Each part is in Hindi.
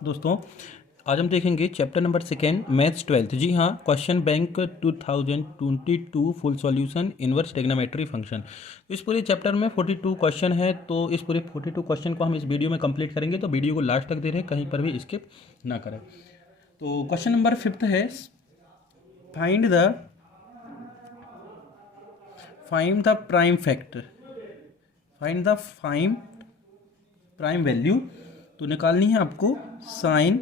दोस्तों, आज हम देखेंगे chapter number second maths twelfth. जी हाँ, question bank 2022 full solution inverse trigonometry function. तो इस पूरे चैप्टर में 42 क्वेश्चन है। तो इस पूरे 42 क्वेश्चन को हम इस वीडियो में कंप्लीट करेंगे, तो वीडियो को लास्ट तक दे रहे हैं, कहीं पर भी स्किप ना करें। तो क्वेश्चन नंबर 5 है find the prime factor, find the prime value. तो निकालनी है आपको साइन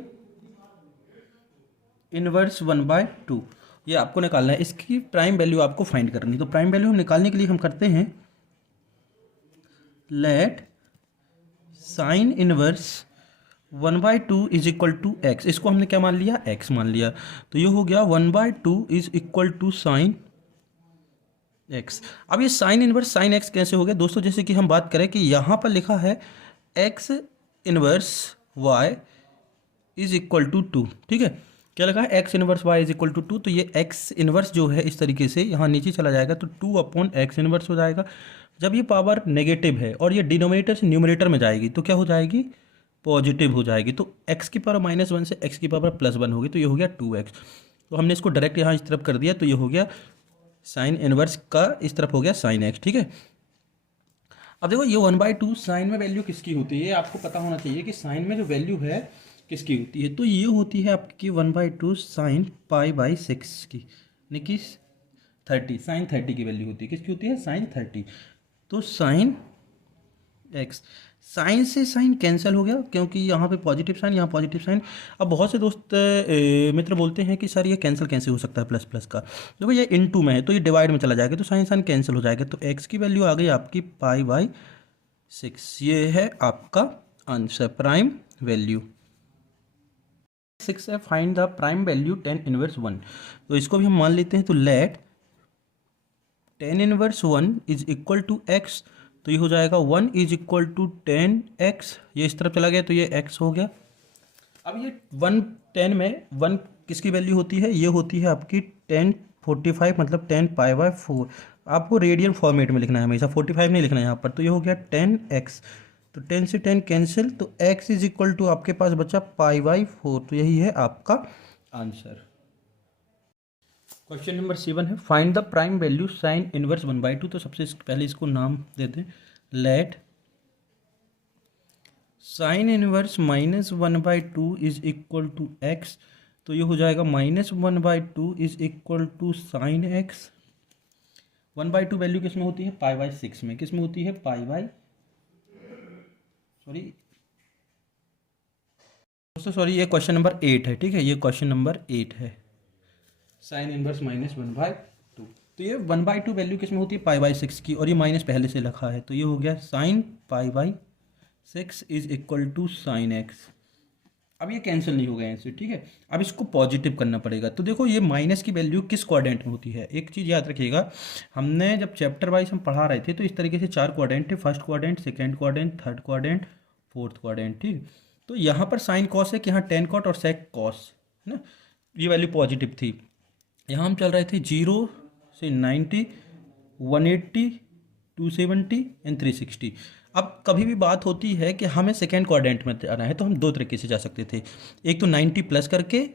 इनवर्स 1/2, ये आपको निकालना है। इसकी प्राइम वैल्यू आपको फाइंड करनी है। तो प्राइम वैल्यू हम निकालने के लिए हम करते हैं let sign inverse 1/2 is equal to X. इसको हमने क्या मान लिया, एक्स मान लिया। तो ये हो गया 1/2 is equal to sine x. अब ये साइन इनवर्स साइन एक्स कैसे हो गया दोस्तों? जैसे कि हम बात करें कि यहाँ पर लिखा है X inverse Y is equal to 2, ठीक है। क्या लगा है, X inverse Y is equal to 2। तो ये एक्स इनवर्स जो है इस तरीके से यहाँ नीचे चला जाएगा, तो 2/x इनवर्स हो जाएगा। जब ये पावर नेगेटिव है और ये डिनोमिनेटर से न्यूमरेटर में जाएगी तो क्या हो जाएगी, पॉजिटिव हो जाएगी। तो x की पावर -1 से x की पावर +1 होगी, तो ये हो गया 2x। तो हमने इसको डायरेक्ट यहाँ इस तरफ कर दिया, तो ये हो गया साइन इनवर्स का इस तरफ हो गया साइन x, ठीक है। अब देखो ये 1/2 साइन में वैल्यू किसकी होती है, ये आपको पता होना चाहिए कि साइन में जो वैल्यू है किसकी होती है। तो ये होती है आपकी 1/2 साइन π/6 की, यानी कि 30, साइन 30 की वैल्यू होती है। किसकी होती है, साइन 30। तो साइन एक्स, साइन से साइन कैंसिल हो गया क्योंकि यहाँ पे पॉजिटिव साइन, यहाँ पॉजिटिव साइन। अब बहुत से दोस्त मित्र बोलते हैं कि सर ये कैंसिल कैसे हो सकता है प्लस प्लस का। देखो ये इनटू में है तो ये डिवाइड में चला जाएगा, तो साइन साइन कैंसिल हो जाएगा। तो एक्स की वैल्यू आ गई आपकी π/6। ये है आपका आंसर, प्राइम वैल्यू 6 है। Find the prime value 10 inverse 1। तो इसको भी हम मान लेते हैं। तो let 10 inverse 1 is equal to x. तो ये हो जाएगा 1 इज इक्वल टू 10x। ये इस तरफ चला गया तो ये x हो गया। अब ये 1 10 में 1 किसकी वैल्यू होती है, ये होती है आपकी 1045, मतलब 10π/4। आपको रेडियन फॉर्मेट में लिखना है हमेशा, 45 नहीं लिखना है यहाँ पर। तो ये हो गया 10x। तो 10 से 10 कैंसिल, तो x इज इक्वल टू आपके पास बचा π/4। तो यही है आपका आंसर। क्वेश्चन नंबर 7 है find the prime value sin inverse 1/2। तो सबसे पहले इसको नाम देते हैं let sign inverse -1/2 is equal to x. तो ये हो जाएगा -1/2 is equal to sign x. 1/2 value किस में होती है, π/6 में। किस में होती है, सॉरी ये क्वेश्चन नंबर 8 है, ठीक है। ये क्वेश्चन नंबर 8 है, साइन इनवर्स -1/2। तो ये 1/2 वैल्यू किस में होती है, π/6 की, और ये माइनस पहले से लिखा है। तो ये हो गया sine π/6 is equal to sine x. अब ये कैंसिल नहीं होगा यहाँ से, ठीक है। अब इसको पॉजिटिव करना पड़ेगा। तो देखो ये माइनस की वैल्यू किस क्वाड्रेंट में होती है, एक चीज़ याद रखिएगा। हमने जब चैप्टर वाइज हम पढ़ा रहे थे तो इस तरीके से 4 क्वाड्रेंट थे, first quadrant, second quadrant, third quadrant, fourth quadrant, ठीक। तो यहाँ पर साइन कॉस है कि यहाँ टेन कॉट और सेक कॉस है ना, ये वैल्यू पॉजिटिव थी। यहाँ हम चल रहे थे 0 से 90, 180, 270 एंड 360। अब कभी भी बात होती है कि हमें सेकेंड क्वाड्रेंट में जाना है, तो हम दो तरीके से जा सकते थे। एक तो 90 प्लस करके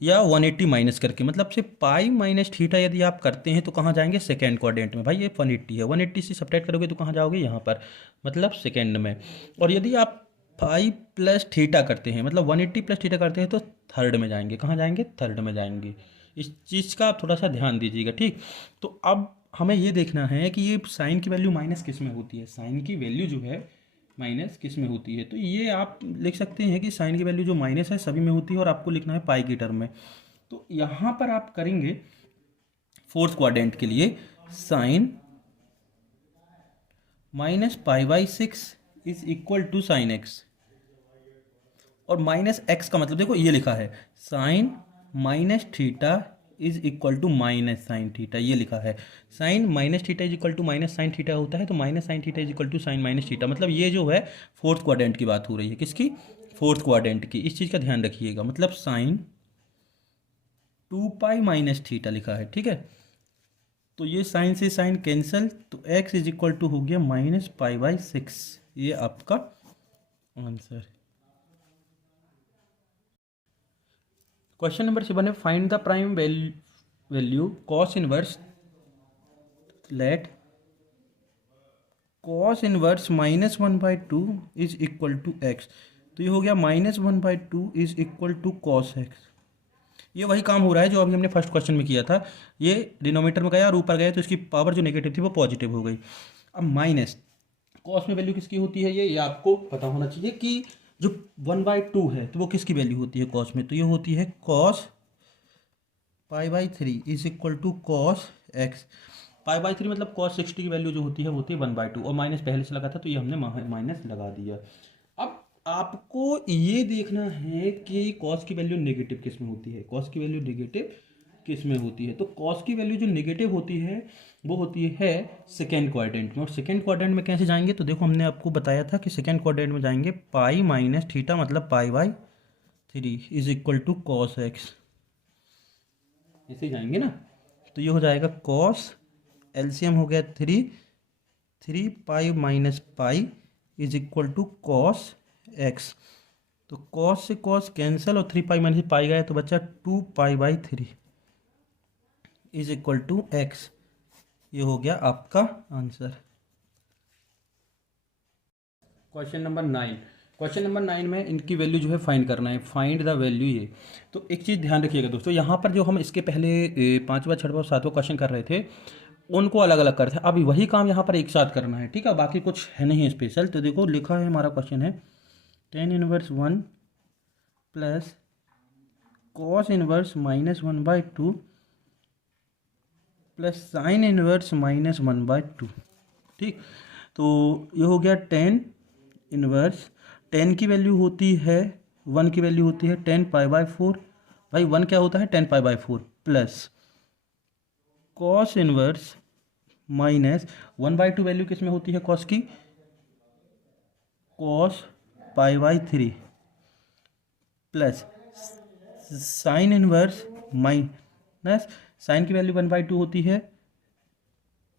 या 180 माइनस करके, मतलब से π-θ यदि आप करते हैं तो कहाँ जाएंगे, सेकेंड क्वाड्रेंट में। भाई ये 180 है, 180 से सब्ट्रैक्ट करोगे तो कहाँ जाओगे, यहाँ पर, मतलब सेकेंड में। और यदि आप π+θ करते हैं, मतलब 180 + θ करते हैं, तो थर्ड में जाएंगे। कहाँ जाएंगे, थर्ड में जाएंगे। इस चीज़ का आप थोड़ा सा ध्यान दीजिएगा, ठीक। तो अब हमें ये देखना है कि ये साइन की वैल्यू माइनस किस में होती है, साइन की वैल्यू जो है माइनस किस में होती है। तो ये आप लिख सकते हैं कि साइन की वैल्यू जो माइनस है सभी में होती है, और आपको लिखना है पाई की टर्म में। तो यहाँ पर आप करेंगे फोर्थ क्वाड्रेंट के लिए sine -π/6 is equal to sign x. और -x का मतलब देखो ये लिखा है sine -θ is equal to minus sine theta, ये लिखा है। Sine -θ is equal to minus sine theta होता है, तो minus sine theta is equal to sine -θ। मतलब ये जो है फोर्थ क्वाड्रेंट की बात हो रही है, किसकी, फोर्थ क्वाड्रेंट की। इस चीज़ का ध्यान रखिएगा, मतलब साइन 2π - θ लिखा है, ठीक है। तो ये साइन से साइन कैंसल, तो x इज इक्वल टू हो गया -π/6। ये आपका आंसर। क्वेश्चन नंबर 7 है find the prime value cos inverse let cos inverse -1/2 is equal to x. तो ये हो गया -1/2 is equal to cos x. ये वही काम हो रहा है जो अभी हमने फर्स्ट क्वेश्चन में किया था। ये डिनोमीटर में गया और ऊपर गया तो इसकी पावर जो नेगेटिव थी वो पॉजिटिव हो गई। अब माइनस कॉस में वैल्यू किसकी होती है ये आपको पता होना चाहिए कि जो 1/2 है तो वो किसकी वैल्यू होती है कॉस में, तो ये होती है cos π/3 is equal to cos x. π/3 मतलब कॉस 60 की वैल्यू जो होती है वो होती है 1/2 और माइनस पहले से लगा था तो ये हमने माइनस लगा दिया। अब आपको ये देखना है कि कॉस की वैल्यू नेगेटिव किस में होती है, कॉस की वैल्यू नेगेटिव किस में होती है। तो कॉस की वैल्यू जो नेगेटिव होती है वो होती है सेकेंड क्वाड्रेंट में। और सेकेंड क्वाड्रेंट में कैसे जाएंगे, तो देखो हमने आपको बताया था कि सेकेंड क्वाड्रेंट में जाएंगे पाई माइनस थीटा मतलब π/3 is equal to cos x, ऐसे ही जाएंगे ना। तो ये हो जाएगा कॉस एलसीएम हो गया 3 pi minus pi is equal to cos x. तो कॉस से कॉस कैंसिल और 3 पाई माइनस पाई गया तो बच्चा 2π/3 इज इक्वल टू एक्स। ये हो गया आपका answer. Question number 9, question number 9 में इनकी वैल्यू जो है फाइंड करना है, फाइंड द वैल्यू। ये तो एक चीज़ ध्यान रखिएगा दोस्तों, यहाँ पर जो हम इसके पहले 5वां 6वां 7वां क्वेश्चन कर रहे थे उनको अलग अलग करते हैं, अभी वही काम यहाँ पर एक साथ करना है, ठीक है। बाकी कुछ है नहीं स्पेशल। तो देखो लिखा है हमारा क्वेश्चन है tan−1 plus cos inverse -1/2 plus sin inverse -1/2, ठीक। तो ये हो गया tan इनवर्स, tan की वैल्यू होती है 1 की वैल्यू होती है tan π/4, भाई 1 क्या होता है tan π/4 plus cos inverse -1/2 value किस में होती है cos की, cos π/3 plus sine inverse minus sine की वैल्यू 1/2 होती है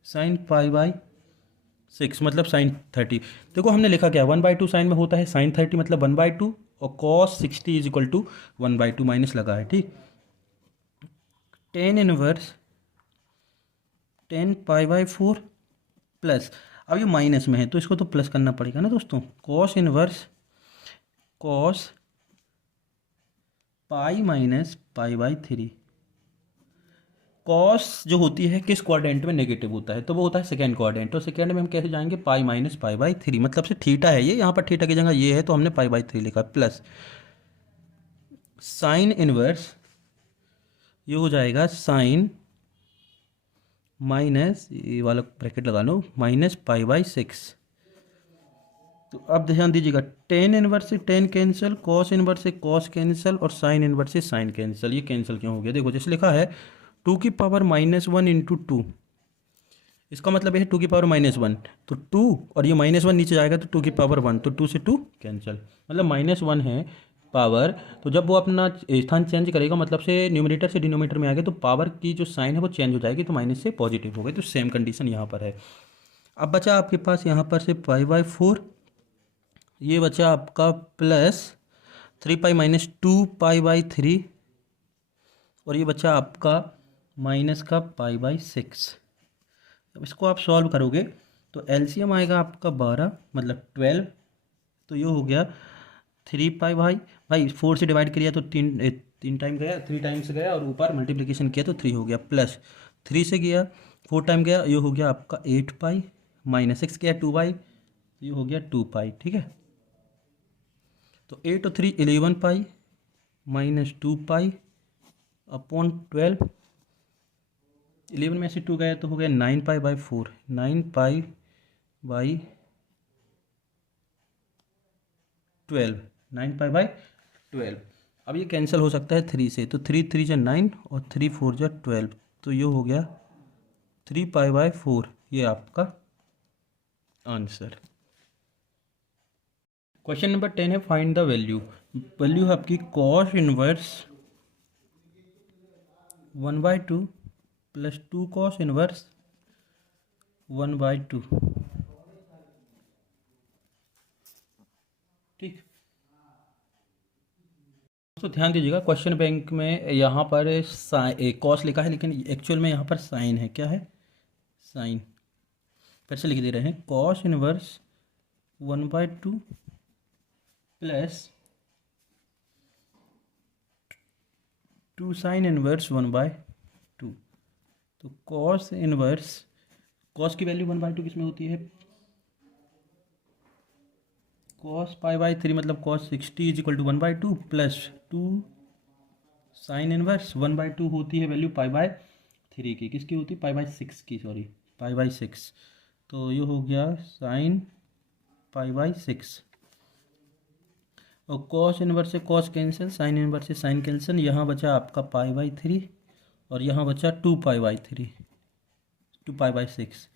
साइन π/6 मतलब साइन 30। देखो हमने लिखा क्या 1/2 साइन में होता है साइन 30 मतलब 1/2 और cos 60 is equal to 1/2 minus लगा है, ठीक। tan इनवर्स tan π/4 प्लस, अब ये माइनस में है तो इसको तो प्लस करना पड़ेगा ना दोस्तों, cos inverse cos pi minus π/3। Cos जो होती है किस क्वाड्रेंट में नेगेटिव होता है, तो वो होता है सेकेंड क्वाड्रेंट। तो सेकेंड में हम कैसे जाएंगे पाई माइनस π/3 मतलब से थीटा है ये, यहाँ पर थीटा की जगह ये है तो हमने π/3 लिखा प्लस साइन इनवर्स, ये हो जाएगा साइन माइनस ये वाला ब्रैकेट लगा लो -π/6। तो अब ध्यान दीजिएगा टेन इनवर्स से टेन कैंसिल, कॉस इनवर्स से कॉस कैंसिल और साइन इनवर्स से साइन कैंसिल। ये कैंसिल क्यों हो गया, देखो जैसे लिखा है 2⁻−1 इंटू 2, इसका मतलब है 2⁻−1 तो 2 और ये -1 नीचे जाएगा तो 2⁻1 तो 2 से 2 कैंसिल, मतलब -1 है पावर। तो जब वो अपना स्थान चेंज करेगा मतलब से न्यूमरेटर से डिनोमीटर में आ गया तो पावर की जो साइन है वो चेंज हो जाएगी तो माइनस से पॉजिटिव हो गई। तो सेम कंडीशन यहाँ पर है। अब बचा आपके पास यहाँ पर से π/4, ये बचा आपका प्लस 3π माइनस 2π/3 और ये बचा आपका माइनस का π/6। अब इसको आप सॉल्व करोगे तो एलसीएम आएगा आपका 12 मतलब 12। तो ये हो गया 3π भाई 4 से डिवाइड करिए तो तीन टाइम गया, 3 टाइम्स गया और ऊपर मल्टीप्लिकेशन किया तो 3 हो गया प्लस 3 से गया 4 टाइम गया, ये हो गया आपका 8π माइनस 6 गया 2π, ये हो गया 2π, ठीक है। तो 8 और 3 11π माइनस 2π अपॉन 12, 11 में से 2 गया तो हो गया 9π/4, 9π/12, 9π/12। अब ये कैंसिल हो सकता है 3 से, तो 3 3 जा 9 और 3 4 जा 12, तो ये हो गया 3π/4, ये आपका आंसर। क्वेश्चन नंबर 10 है फाइंड द वैल्यू, वैल्यू है आपकी cos inverse 1/2 plus 2 cos inverse 1/2, ठीक। तो ध्यान दीजिएगा, क्वेश्चन बैंक में यहाँ पर कॉस लिखा है, लेकिन एक्चुअल में यहाँ पर साइन है। क्या है? साइन। फिर से लिख दे रहे हैं, cos inverse 1/2 plus 2 sin inverse 1/2। तो कॉस इनवर्स, कॉस की वैल्यू 1/2 किस में होती है? कॉस π/3 मतलब cos 60 is equal to 1/2 plus 2 sin inverse 1/2 होती है वैल्यू π/3 की। किसकी होती है? π/6 की, सॉरी π/6। तो ये हो गया साइन π/6। और कॉस इनवर्स से कॉस कैंसिल, साइन इनवर्स से साइन कैंसिल, यहाँ बचा आपका π/3 और यहाँ बचा 2π/3, 2π/6।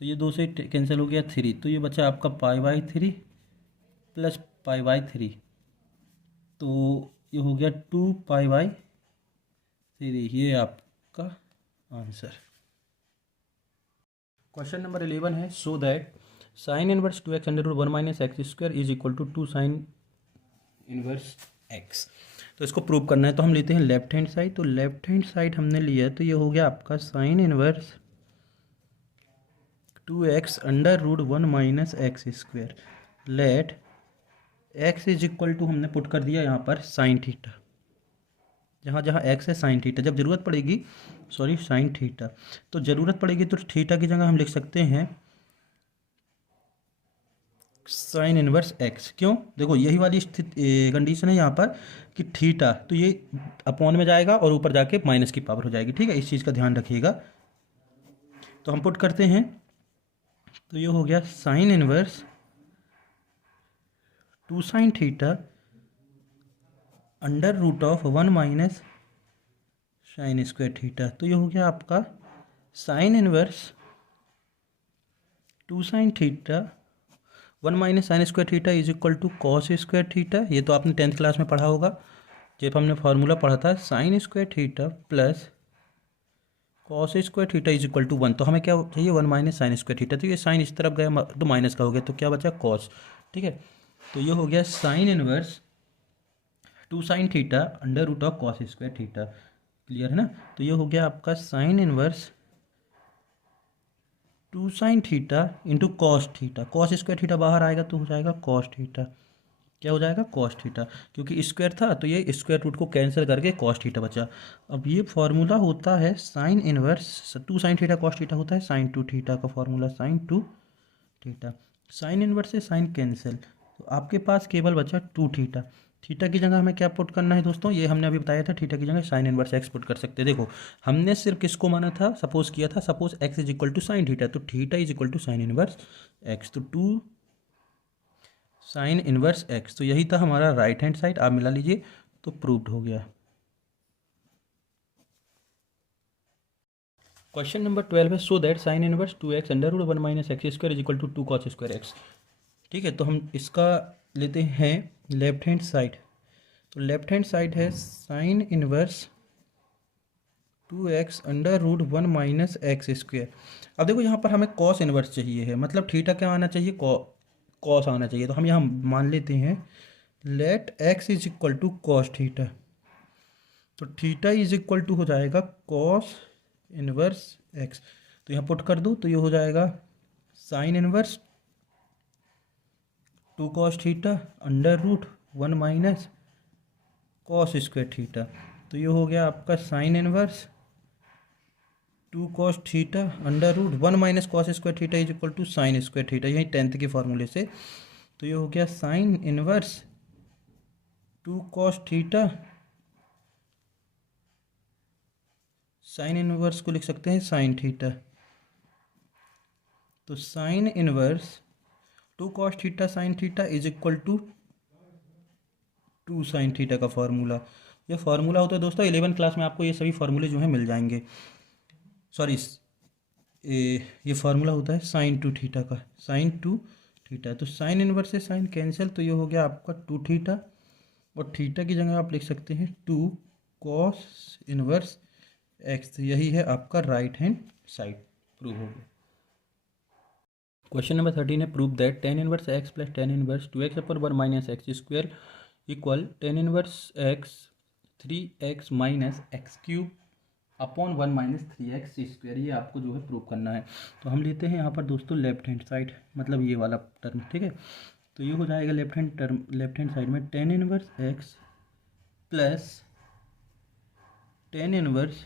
तो ये दो से कैंसिल हो गया 3, तो ये बचा आपका π/3 प्लस π/3। तो ये हो गया 2π/3। ये आपका आंसर। क्वेश्चन नंबर 11 है, so that sin inverse 2x under root 1 minus x square is equal to 2 sin inverse x. तो इसको प्रूव करना है, तो हम लेते हैं लेफ्ट हैंड साइड। तो लेफ्ट हैंड साइड हमने लिया, तो ये हो गया आपका sin inverse 2x under root 1 minus x square. Let x is equal to हमने पुट कर दिया यहाँ पर साइन थीटा, जहाँ जहाँ x है साइन थीटा। जब ज़रूरत पड़ेगी, सॉरी साइन थीटा, तो ज़रूरत पड़ेगी तो थीटा की जगह हम लिख सकते हैं साइन इनवर्स x। क्यों? देखो यही वाली स्थिति कंडीशन है यहाँ पर कि थीटा, तो ये अपॉन में जाएगा और ऊपर जाके माइनस की पावर हो जाएगी। ठीक है, इस चीज़ का ध्यान रखिएगा। तो हम पुट करते हैं, तो ये हो गया sign inverse 2 sin theta under root of 1 minus sign square theta. तो ये हो गया आपका sin inverse 2 sin theta 1 minus sign square theta is equal to cos square theta. ये तो आपने 10th क्लास में पढ़ा होगा, जब हमने फार्मूला पढ़ा था sin square theta plus cos square theta is equal to 1। तो हमें क्या चाहिए? 1 माइनस साइन स्क्वायर थीटा। तो ये साइन इस तरफ गया तो माइनस का हो गया, तो क्या बचा? कॉस। ठीक है, तो ये हो गया sign inverse 2 sin theta under root of cos square theta. Clear है ना? तो ये हो गया आपका sin inverse 2 sin theta into cos theta. Cos square theta बाहर आएगा तो हो जाएगा कॉस थीटा। क्या हो जाएगा? कॉस थीटा, क्योंकि स्क्वायर था तो ये स्क्वायर रूट को कैंसिल करके कॉस थीटा बचा। अब ये फॉर्मूला होता है sin inverse 2 sin theta cos theta होता है साइन 2 थीटा का formula, sin 2 theta. Sin inverse से साइन कैंसिल, तो आपके पास केवल बचा 2 थीटा। थीटा की जगह हमें क्या पुट करना है दोस्तों? ये हमने अभी बताया था, थीटा की जगह साइन इनवर्स एक्स पुट कर सकते हैं। देखो हमने सिर्फ किसको माना था? सपोज किया था, suppose x is equal to sign theta, तो theta is equal to sign inverse x. तो 2 साइन इनवर्स एक्स, तो यही था हमारा राइट हैंड साइड। आप मिला लीजिए तो प्रूव्ड हो गया। क्वेश्चन नंबर 12 है, so that sin inverse 2x under root 1 minus x square is equal to 2 cos square x. ठीक है, तो हम इसका लेते हैं लेफ्ट हैंड साइड। तो लेफ्ट हैंड साइड है sin inverse 2x under root 1 minus x square. अब देखो यहाँ पर हमें कॉस इनवर्स चाहिए है, मतलब थीटा क्या आना चाहिए? कॉस आना चाहिए। तो हम यहाँ मान लेते हैं let x is equal to cos theta. तो थीटा इज इक्वल टू हो जाएगा कॉस इनवर्स x। तो यहाँ पुट कर दो, तो ये हो जाएगा sin inverse 2 cos theta under root 1 minus cos square theta. तो ये हो गया आपका sin inverse 2 cos theta under root 1 minus cos square theta is equal to sign square theta, यही 10th के फॉर्मूले से। तो ये हो गया sign inverse 2 cos theta, sin inverse को लिख सकते हैं साइन थीटा। तो sign inverse 2 cos theta sin theta is equal to 2 sin theta का फॉर्मूला। ये फार्मूला होता है दोस्तों 11th क्लास में, आपको ये सभी फार्मूले जो हैं मिल जाएंगे। सॉरी, ये फार्मूला होता है साइन 2 थीटा का, साइन 2 थीटा। तो साइन इनवर्स से साइन कैंसिल, तो ये हो गया आपका 2 थीटा, और थीटा की जगह आप लिख सकते हैं 2 कॉस इनवर्स एक्स। यही है आपका राइट हैंड साइड, प्रूव हो गया। क्वेश्चन नंबर 13 है, prove that ten inverse x plus tan inverse 2x upper 1 minus x square equal tan inverse x 3x minus x cube upon 1 minus 3x square, ये आपको जो है प्रूव करना है। तो हम लेते हैं यहाँ पर दोस्तों लेफ्ट हैंड साइड, मतलब ये वाला टर्म, ठीक है। तो ये हो जाएगा left hand term, left hand side में tan inverse x plus tan inverse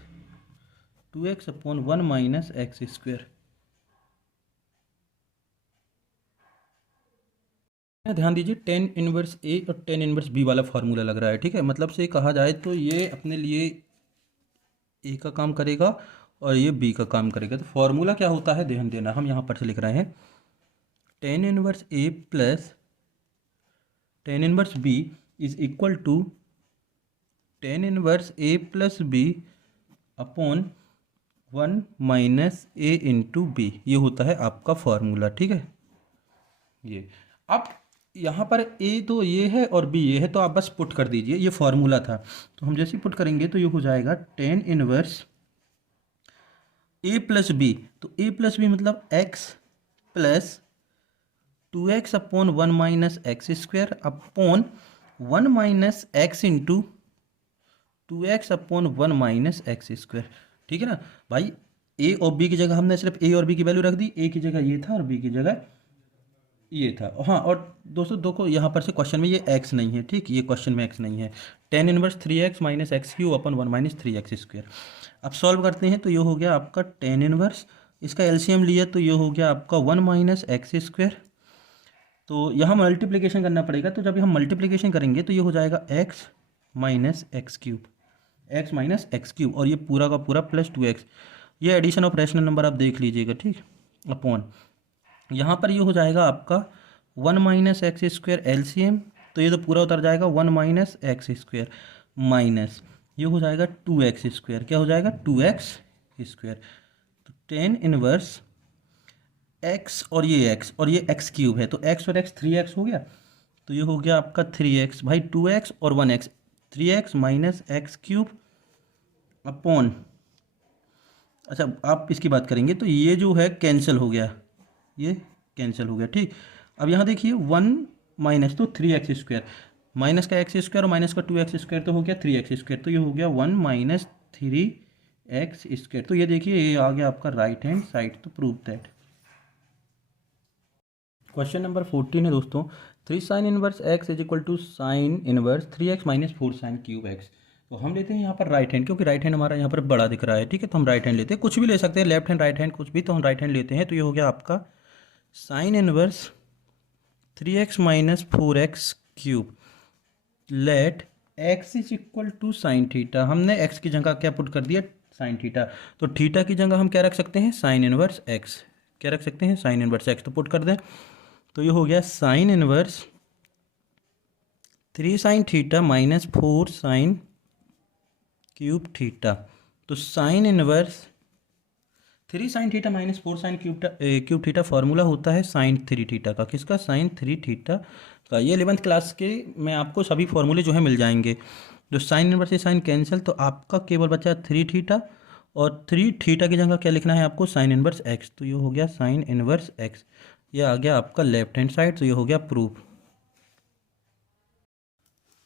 2x upon 1 minus x square. ध्यान दीजिए, टेन इनवर्स ए और टेन इनवर्स बी वाला फार्मूला लग रहा है, ठीक है। मतलब से कहा जाए तो ये अपने लिए ए का काम करेगा और ये बी का काम करेगा। तो फार्मूला क्या होता है ध्यान देना, हम यहाँ पर से लिख रहे हैं tan inverse a plus tan inverse b is equal to tan inverse a plus b upon 1 minus a into b, ये होता है आपका फार्मूला, ठीक है। ये अब यहाँ पर ए तो ये है और बी ये है, तो आप बस पुट कर दीजिए, ये फार्मूला था। तो हम जैसे ही पुट करेंगे तो ये हो जाएगा tan inverse a plus B, तो ए प्लस बी मतलब x plus 2x upon 1 minus x square upon 1 minus x into 2x upon 1 minus x square, ठीक है ना भाई। ए और बी की जगह हमने सिर्फ ए और बी की वैल्यू रख दी, ए की जगह ये था और बी की जगह ये था। हाँ, और दोस्तों देखो यहाँ पर से क्वेश्चन में ये x नहीं है, ठीक, ये क्वेश्चन में x नहीं है। Tan inverse 3x minus x cube upon 1 minus 3x square. अब सॉल्व करते हैं तो ये हो गया आपका टेन इनवर्स, इसका एलसीएम लिया तो ये हो गया आपका 1 माइनस एक्स स्क्वायर। तो यहाँ मल्टीप्लिकेशन करना पड़ेगा, तो जब हम मल्टीप्लिकेशन करेंगे तो ये हो जाएगा x minus x cube, x minus x cube, और ये पूरा का पूरा प्लस 2x। ये एडिशन ऑफ रैशनल नंबर आप देख लीजिएगा, ठीक, अपॉन यहाँ पर ये हो जाएगा आपका 1 माइनस एक्स स्क्वायर एलसीएम, तो ये तो पूरा उतर जाएगा 1 माइनस एक्स स्क्वायर माइनस ये हो जाएगा 2x स्क्वायर, क्या हो जाएगा 2x स्क्वायर। तो टेन इनवर्स x और ये x क्यूब है, तो x और x 3x हो गया, तो ये हो गया आपका 3x भाई, 2x और 1x 3x minus x cube upon, अच्छा आप इसकी बात करेंगे तो ये जो है कैंसिल हो गया, ये कैंसिल हो गया, ठीक। अब यहाँ देखिए 1 माइनस तो 3x स्क्वायर, माइनस का एक्स स्क्वायर और माइनस का 2x स्क्वायर तो हो गया 3x स्क्वायर, तो ये हो गया 1 माइनस 3x स्क्वायर। तो ये देखिए ये आ गया आपका राइट हैंड साइड, तो प्रूव दैट। क्वेश्चन नंबर 14 है दोस्तों, 3 sin inverse x is equal to sign inverse 3x minus 4 sign cube x। तो हम लेते हैं यहाँ पर राइट हैंड, क्योंकि राइट हैंड हमारा यहाँ पर बड़ा दिख रहा है, ठीक है। तो हम राइट हैंड लेते हैं, कुछ भी ले सकते हैं, लेफ्ट हैंड राइट हैंड कुछ भी, तो हम राइट हैंड लेते हैं। तो ये हो गया आपका sin inverse 3x minus 4x cube let x is equal to sign theta. हमने x की जगह क्या पुट कर दिया, साइन थीटा, तो थीटा की जगह हम क्या रख सकते हैं, साइन इनवर्स x, क्या रख सकते हैं, साइन इनवर्स x, तो पुट कर दें। तो ये हो गया sign inverse 3 sine theta minus 4 sign cube theta. तो sign inverse 3 sine theta minus 4 sign cube theta formula होता है साइन 3 थीटा का, किसका, साइन 3 थीटा का। ये 11th क्लास के में आपको सभी फार्मूले जो है मिल जाएंगे। जो साइन इनवर्स से साइन कैंसिल, तो आपका केवल बचा 3 थीटा, और 3 थीटा की जगह क्या लिखना है आपको, साइन इनवर्स एक्स। तो ये हो गया साइन इनवर्स एक्स, ये आ गया आपका लेफ्ट हैंड साइड, तो ये हो गया प्रूफ।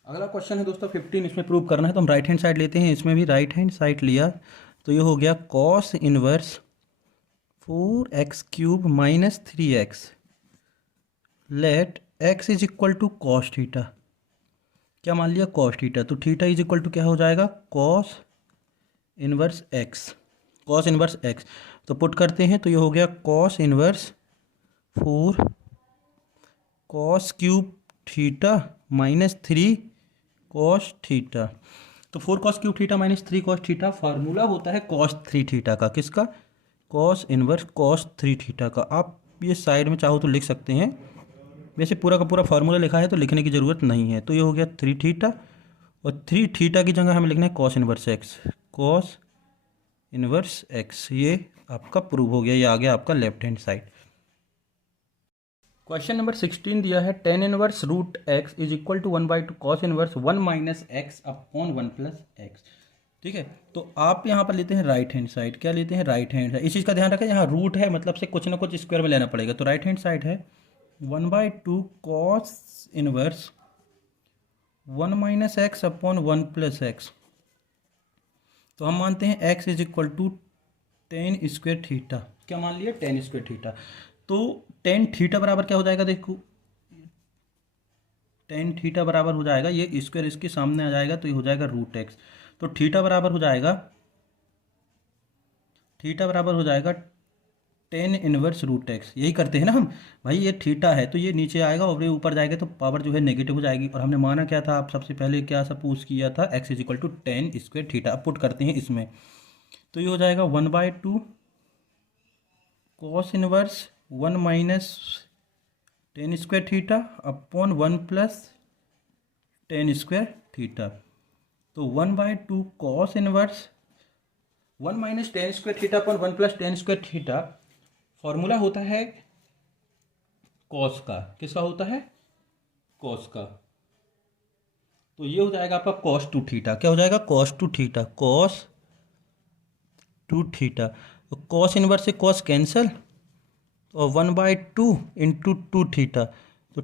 अगला क्वेश्चन है दोस्तों 15, इसमें प्रूव करना है, तो हम राइट हैंड साइड लेते हैं, इसमें भी राइट हैंड साइड लिया, तो ये हो गया cos inverse 4x cube minus 3x let x is equal to cos theta. क्या मान लिया, कॉस थीटा, तो थीटा इज इक्वल टू क्या हो जाएगा, cos inverse x, cos inverse x। तो पुट करते हैं, तो ये हो गया cos inverse 4 cos cube theta minus 3 cos theta. तो 4 cos cube theta minus 3 cos theta formula होता है कॉस 3 थीटा का, किसका, कॉस इनवर्स कॉस 3 थीटा का। आप ये साइड में चाहो तो लिख सकते हैं, वैसे पूरा का पूरा फार्मूला लिखा है तो लिखने की ज़रूरत नहीं है। तो ये हो गया 3 थीटा, और 3 थीटा की जगह हमें लिखना है cos inverse x, cos inverse x, ये आपका प्रूव हो गया, ये आ गया आपका left hand side. Question number 16 दिया है, tan inverse root x is equal to 1/2 cos inverse 1 minus x upon 1 plus x, ठीक है। तो आप यहाँ पर लेते हैं राइट हैंड साइड, क्या लेते हैं, राइट हैंड है, इस चीज़ का ध्यान रखें, यहाँ रूट है मतलब से कुछ ना कुछ स्क्वायर में लेना पड़ेगा। तो राइट हैंड साइड है 1/2 cos inverse 1 minus x upon 1 plus x. तो हम मानते हैं x is equal to tan square theta. क्या मान लिया? Tan square theta. तो टेन थीटा बराबर क्या हो जाएगा? देखो टेन थीटा बराबर हो जाएगा, ये स्क्वायर इसके सामने आ जाएगा तो ये हो जाएगा रूट एक्स। तो थीटा बराबर हो जाएगा, थीटा बराबर हो जाएगा टेन इनवर्स रूट एक्स। यही करते हैं ना हम भाई, ये थीटा है तो ये नीचे आएगा और ये ऊपर जाएगा तो पावर जो है नेगेटिव हो जाएगी। और हमने माना क्या था? आप सबसे पहले क्या सपोज किया था? X is equal to tan square theta. अब पुट करते हैं इसमें, तो ये हो जाएगा 1/2 cos inverse 1 minus tan square theta upon 1 plus tan square theta. तो 1/2 cos inverse 1 minus tan square theta upon 1 plus tan square theta. Formula होता है कॉस का। किसका होता है? कॉस का। तो ये हो जाएगा आपका कॉस टू थीटा। क्या हो जाएगा? Cos two theta, cos two theta. तो कॉस इनवर्स से कॉस कैंसल और 1/2 इंटू टू थीटा, तो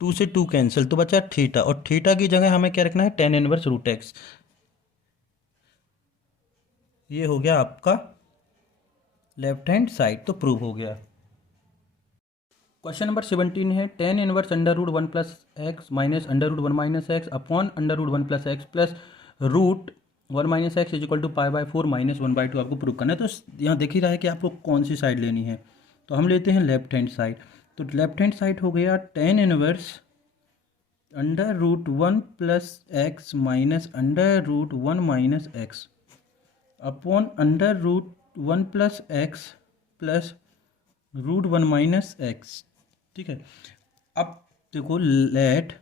2 से 2 कैंसिल तो बचा थीटा। और थीटा की जगह हमें क्या रखना है? Tan inverse root x. ये हो गया आपका लेफ्ट हैंड साइड, तो प्रूव हो गया। क्वेश्चन नंबर 17 है tan inverse under root 1 plus x minus under root 1 minus x upon under root 1 plus x plus root 1 minus x is equal to पाई/4 माइनस 1/2 आपको प्रूव करना है। तो यहाँ देख ही रहा है कि आपको कौन सी साइड लेनी है। तो हम लेते हैं लेफ्ट हैंड साइड। तो लेफ्ट हैंड साइड हो गया tan inverse under root 1 plus x minus under root 1 minus x upon under root 1 plus x plus root 1 minus x. ठीक है। अब देखो लेट,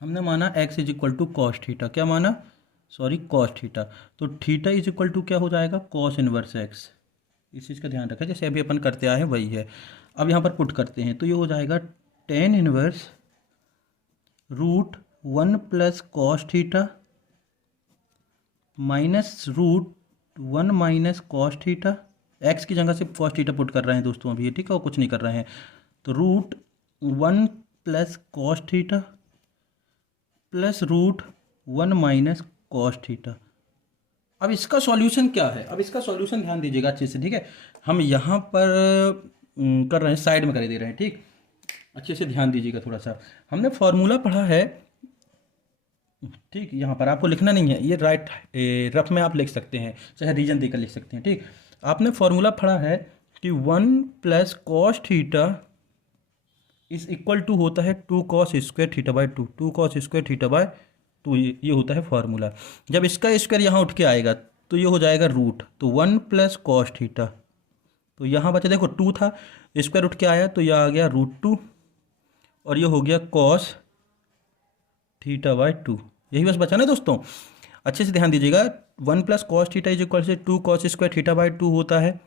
हमने माना x is equal to cos theta. क्या माना? Sorry cos theta. तो थीटा इज इक्वल टू क्या हो जाएगा? Cos inverse x. इस चीज़ का ध्यान रखें, जैसे अभी अपन करते आए हैं वही है। अब यहाँ पर पुट करते हैं तो ये हो जाएगा tan inverse root 1 plus cos theta minus root 1 minus cos theta. X की जगह सिर्फ कॉस थीटा पुट कर रहे हैं दोस्तों अभी, ठीक है, और कुछ नहीं कर रहे हैं। तो root 1 plus cos theta plus root 1 minus cos theta. अब इसका सॉल्यूशन क्या है? अब इसका सॉल्यूशन ध्यान दीजिएगा अच्छे से, ठीक है। हम यहाँ पर कर रहे हैं, साइड में कर दे रहे हैं, ठीक। अच्छे से ध्यान दीजिएगा थोड़ा सा। हमने फॉर्मूला पढ़ा है, ठीक। यहाँ पर आपको लिखना नहीं है, ये राइट रफ में आप लिख सकते हैं, चाहे रीजन देकर लिख सकते हैं, ठीक। आपने फॉर्मूला पढ़ा है कि 1 plus cos theta is equal to होता है 2 cos square theta by 2, 2 cos square theta by 2, ये होता है फॉर्मूला। जब इसका स्क्वायर यहाँ उठ के आएगा तो ये हो जाएगा रूट, तो 1 प्लस कॉस थीटा, तो यहाँ बचा देखो 2 था, स्क्वायर उठ के आया तो यह आ गया रूट 2 और ये हो गया कॉस थीटा बाई 2। यही बस बचा ना दोस्तों, अच्छे से ध्यान दीजिएगा। 1 plus cos theta is equal से 2 कॉस स्क्वायर थीटा बाई 2 होता है।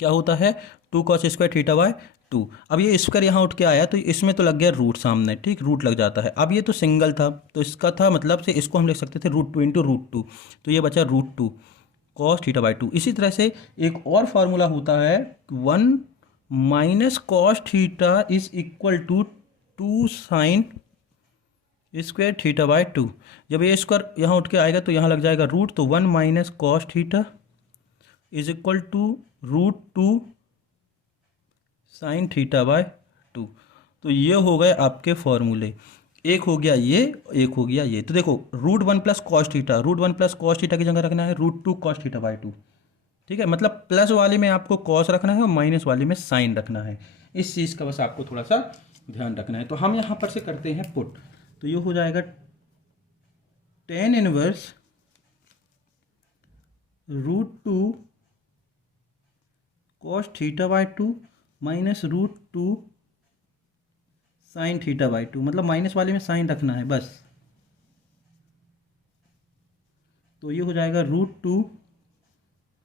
क्या होता है? 2 कॉस स्क्वायर थीटा बाई 2। अब ये स्क्वायर यहाँ उठ के आया तो इसमें तो लग गया रूट सामने, ठीक, रूट लग जाता है। अब ये तो सिंगल था तो इसका था मतलब से इसको हम लिख सकते थे रूट 2 इंटू रूट 2, तो ये बचा रूट 2 कॉस थीटा बाई 2। इसी तरह से एक और फार्मूला होता है 1 minus cos theta is equal to 2 sin square theta by 2। जब ये स्क्वायर यहाँ उठ के आएगा तो यहाँ लग जाएगा रूट, तो 1 minus cos theta is equal to root 2 sin theta by 2। तो ये हो गए आपके फॉर्मूले, एक हो गया ये, एक हो गया ये। तो देखो root 1 plus cos theta, root 1 plus cos theta की जगह रखना है रूट 2 कॉस थीटा बाई 2, ठीक है। मतलब प्लस वाले में आपको कॉस रखना है और माइनस वाले में साइन रखना है। इस चीज़ का बस आपको थोड़ा सा ध्यान रखना है। तो हम यहाँ पर से करते हैं पुट, तो ये हो जाएगा tan inverse root 2 cos theta by 2 minus root 2 sin theta by 2, मतलब माइनस वाले में साइन रखना है बस। तो ये हो जाएगा रूट 2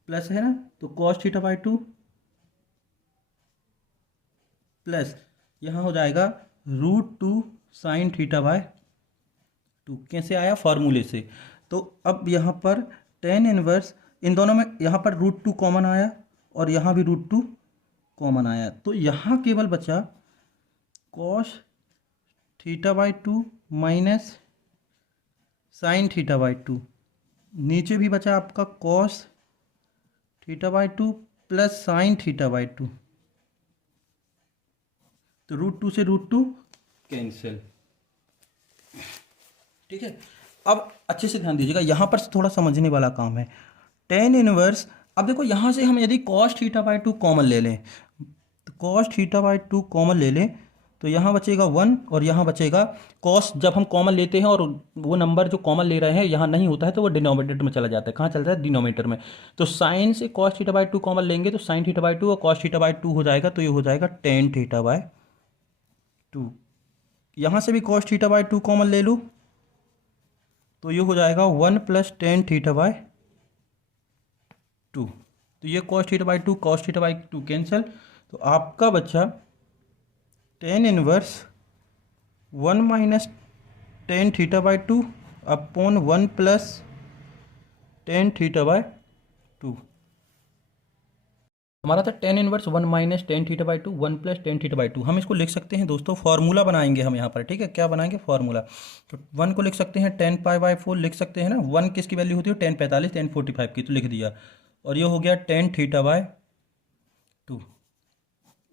प्लस है ना, तो कॉस थीटा बाई 2 प्लस यहाँ हो जाएगा रूट 2 साइन थीटा बाय 2। कैसे आया? फॉर्मूले से। तो अब यहाँ पर टेन इनवर्स, इन दोनों में यहाँ पर रूट 2 कॉमन आया और यहाँ भी रूट 2 कॉमन आया, तो यहाँ केवल बचा cos theta by to minus sine theta by to, नीचे भी बचा आपका cos theta by to plus sign theta by two, तो √2 से √2 कैंसिल। ठीक है, अब अच्छे से ध्यान दीजिएगा, यहाँ पर थोड़ा समझने वाला काम है। टेन इनवर्स, अब देखो यहाँ से हम यदि cos theta by two common ले लें, तो cos theta by two common ले लें तो यहाँ बचेगा 1 और यहाँ बचेगा कॉस। जब हम कॉमन लेते हैं और वो नंबर जो कॉमन ले रहे हैं यहाँ नहीं होता है तो वो डिनोमिनेटर में चला जाता है। कहाँ चलता है? डिनोमिनेटर में। तो साइन से cos theta by two common लेंगे तो साइन थीटा बाई टू और कॉस थीटा बाई टू हो जाएगा, तो ये हो जाएगा टेन थीटा बाई टू। यहाँ से भी cos theta by two common ले लूँ तो ये हो जाएगा 1 plus ten theta by two. तो ये cos theta by two cos theta by two cancel, तो आपका बच्चा ten inverse 1 minus ten theta by two upon 1 plus ten theta by to. हमारा था ten inverse 1 minus ten theta by to 1 plus ten theta by to. हम इसको लिख सकते हैं दोस्तों, फॉर्मूला बनाएंगे हम यहाँ पर। ठीक है, क्या बनाएंगे? फॉर्मूला। तो 1 को लिख सकते हैं 10 पाई बाई 4 लिख सकते हैं ना। 1 किसकी वैल्यू होती है? 1045 1045 की, तो लिख दिया। और ये हो गया टेन थीटा बाई टू,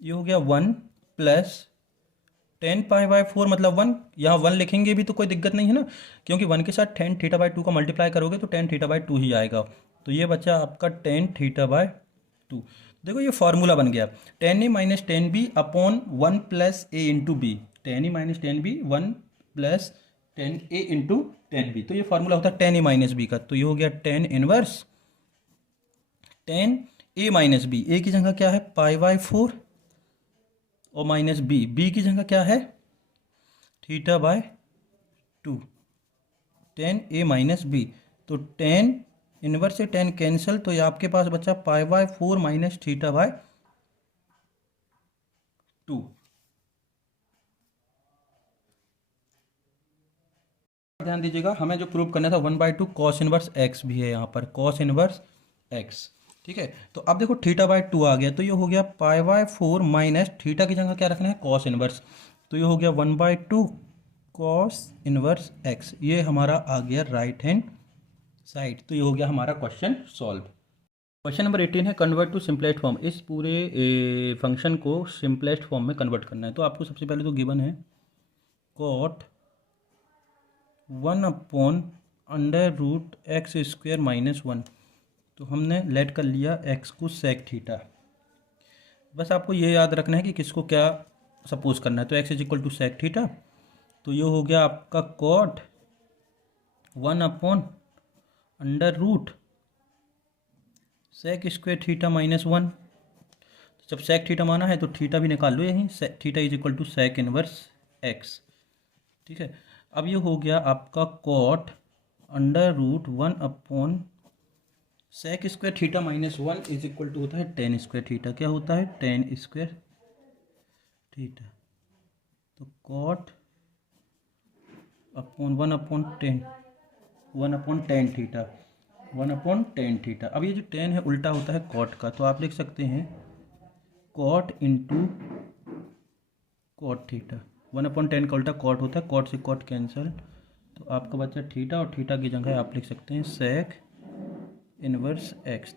ये हो गया 1 प्लस 10 पाई बाई 4 मतलब 1, यहाँ 1 लिखेंगे भी तो कोई दिक्कत नहीं है ना, क्योंकि 1 के साथ टेन थीटा बाई टू का मल्टीप्लाई करोगे तो टेन थीटा बाई टू ही आएगा। तो ये बचा आपका टेन थीटा बाई टू। देखो ये फार्मूला बन गया, tan A minus tan B upon 1 plus A into B. Tan A minus tan B 1 plus tan A into tan B, तो ये फार्मूला होता है टेन ए माइनस बी का। तो ये हो गया टेन इनवर्स टेन ए माइनस बी। ए की जगह क्या है? पाई बाई 4 और माइनस बी, बी की जगह क्या है? Theta by two, tan A minus b. तो टेन इनवर्स से टेन कैंसिल, तो ये आपके पास बचा pi by 4 minus theta by two. ध्यान दीजिएगा, हमें जो प्रूव करना था 1/2 कॉस इनवर्स एक्स भी है यहाँ पर, कॉस इनवर्स एक्स। ठीक है, तो अब देखो थीटा बाय टू आ गया, तो ये हो गया पाई बाय 4 माइनस थीटा की जगह क्या रखना है? Cos inverse. तो ये हो गया 1/2 कॉस इनवर्स एक्स। ये हमारा आ गया राइट हैंड साइड। तो ये हो गया हमारा क्वेश्चन सॉल्व। क्वेश्चन नंबर 18 है कन्वर्ट टू सिंपलेस्ट फॉर्म। इस पूरे फंक्शन को सिंपलेस्ट फॉर्म में कन्वर्ट करना है। तो आपको सबसे पहले तो गिवन है cot 1 upon under root x square minus 1। तो हमने लेट कर लिया एक्स को सेक थीटा। बस आपको ये याद रखना है कि किसको क्या सपोज करना है। तो x is equal to sec theta, तो ये हो गया आपका cot 1 upon under root sec square theta minus 1। जब सेक थीटा माना है तो थीटा भी निकाल लो यहीं, theta is equal to sec inverse x. ठीक है, अब ये हो गया आपका cot under root 1 upon sec square theta minus 1 is equal to होता है टेन स्क्वायर थीटा। क्या होता है? Tan square theta. तो cot upon 1 upon tan, 1 upon tan theta, 1 upon tan theta. अब ये जो टेन है उल्टा होता है कॉट का, तो आप लिख सकते हैं cot into cot theta. 1 upon tan का उल्टा कॉट होता है, कॉट से कॉट कैंसिल, तो आपका बच्चा थीटा, और थीटा की जगह आप लिख सकते हैं सेक इनवर्स एक्स।